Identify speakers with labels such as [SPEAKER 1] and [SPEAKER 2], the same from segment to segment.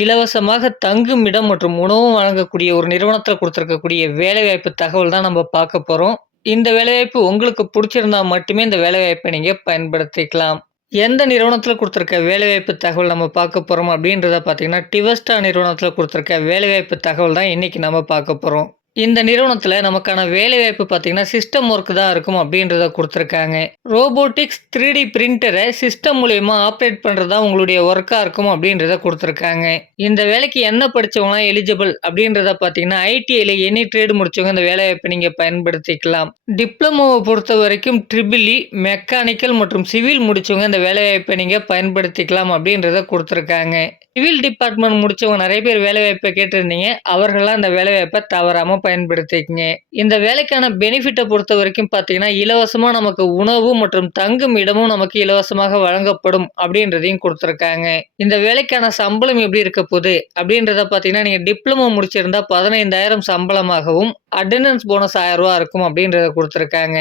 [SPEAKER 1] இலவசமாக தங்கும் இடம் மற்றும் உணவும் வழங்கக்கூடிய ஒரு நிறுவனத்தில் கொடுத்துருக்கக்கூடிய வேலைவாய்ப்பு தகவல் தான் நம்ம பார்க்க போகிறோம் இந்த வேலைவாய்ப்பு உங்களுக்கு பிடிச்சிருந்தா மட்டுமே இந்த வேலைவாய்ப்பை நீங்கள் பயன்படுத்திக்கலாம். எந்த நிறுவனத்தில் கொடுத்துருக்க வேலைவாய்ப்பு தகவல் நம்ம பார்க்க போகிறோம் அப்படின்றத பார்த்தீங்கன்னா, டிவஸ்டா நிறுவனத்தில் கொடுத்துருக்க வேலைவாய்ப்பு தகவல் தான் இன்றைக்கி நம்ம பார்க்க போகிறோம் இந்த நிறுவனத்தில் நமக்கான வேலைவாய்ப்பு பார்த்தீங்கன்னா, சிஸ்டம் ஒர்க் தான் இருக்கும் அப்படின்றத கொடுத்துருக்காங்க. ரோபோட்டிக்ஸ் த்ரீ டி பிரிண்டரை சிஸ்டம் மூலயமா ஆப்ரேட் பண்ணுறது தான் உங்களுடைய ஒர்க்காக இருக்கும் அப்படின்றத கொடுத்துருக்காங்க. இந்த வேலைக்கு என்ன படித்தவங்களாம் எலிஜிபிள் அப்படின்றத பார்த்தீங்கன்னா, ஐடிஐயில் எனி ட்ரேடு முடிச்சவங்க இந்த வேலைவாய்ப்பை நீங்கள் பயன்படுத்திக்கலாம். டிப்ளமோவை பொறுத்தவரைக்கும் ட்ரிபிள் இ, மெக்கானிக்கல் மற்றும் சிவில் முடிச்சவங்க இந்த வேலைவாய்ப்பை நீங்கள் பயன்படுத்திக்கலாம் அப்படின்றத கொடுத்துருக்காங்க. சிவில் டிபார்ட்மெண்ட் முடிச்சவங்க நிறைய பேர் வேலைவாய்ப்பை கேட்டிருந்தீங்க. அவர்கள்லாம் அந்த வேலைவாய்ப்பை தவறாமல் பயன்படுத்திக்கங்க. இந்த வேலைக்கான பெனிஃபிட்டை பொறுத்த வரைக்கும் பார்த்தீங்கன்னா, இலவசமாக நமக்கு உணவு மற்றும் தங்கும் இடமும் நமக்கு இலவசமாக வழங்கப்படும் அப்படின்றதையும் கொடுத்துருக்காங்க இந்த வேலைக்கான சம்பளம் எப்படி இருக்க போகுது அப்படின்றத பார்த்தீங்கன்னா, நீங்கள் டிப்ளமோ முடிச்சிருந்தா 15,000 சம்பளமாகவும், அட்டண்டன்ஸ் போனஸ் ஆயிரம் ரூபா இருக்கும் அப்படின்றத கொடுத்துருக்காங்க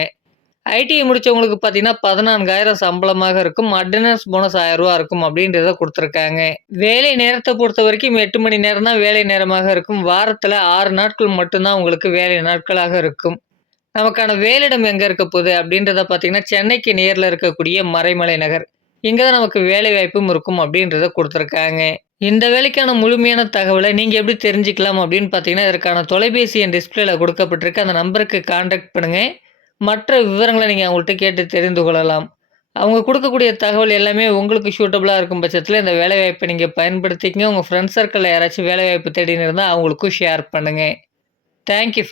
[SPEAKER 1] ஐடிஐ முடித்தவங்களுக்கு பார்த்தீங்கன்னா, 14,000 சம்பளமாக இருக்கும். அட்டெண்டன்ஸ் போனஸ் ஆயிரம் ரூபா இருக்கும் அப்படின்றத கொடுத்துருக்காங்க வேலை நேரத்தை பொறுத்த வரைக்கும் எட்டு மணி நேரம் தான் வேலை நேரமாக இருக்கும். வாரத்தில் ஆறு நாட்கள் மட்டும்தான் உங்களுக்கு வேலை நாட்களாக இருக்கும். நமக்கான வேலையிடம் எங்கே இருக்க போகுது அப்படின்றத பார்த்தீங்கன்னா, சென்னைக்கு நேரில் இருக்கக்கூடிய மறைமலை நகர். இங்கே தான் நமக்கு வேலைவாய்ப்பும் இருக்கும் அப்படின்றத கொடுத்துருக்காங்க இந்த வேலைக்கான முழுமையான தகவலை நீங்கள் எப்படி தெரிஞ்சுக்கலாம் அப்படின்னு பார்த்தீங்கன்னா, இதற்கான தொலைபேசி எண் டிஸ்பிளேல கொடுக்கப்பட்டிருக்கு அந்த நம்பருக்கு கான்டாக்ட் பண்ணுங்கள் மற்ற விவரங்களை நீங்கள் அவங்கள்ட்ட கேட்டு தெரிந்து கொள்ளலாம். அவங்க கொடுக்கக்கூடிய தகவல் எல்லாமே உங்களுக்கு சூட்டபுளாக இருக்கும் பட்சத்தில் இந்த வேலைவாய்ப்பை நீங்கள் பயன்படுத்திக்கங்க. உங்கள் ஃப்ரெண்ட்ஸ் சர்க்கிளில் யாராச்சும் வேலைவாய்ப்பு தேடின்னு இருந்தால் அவங்களுக்கும் ஷேர் பண்ணுங்கள் தேங்க் யூ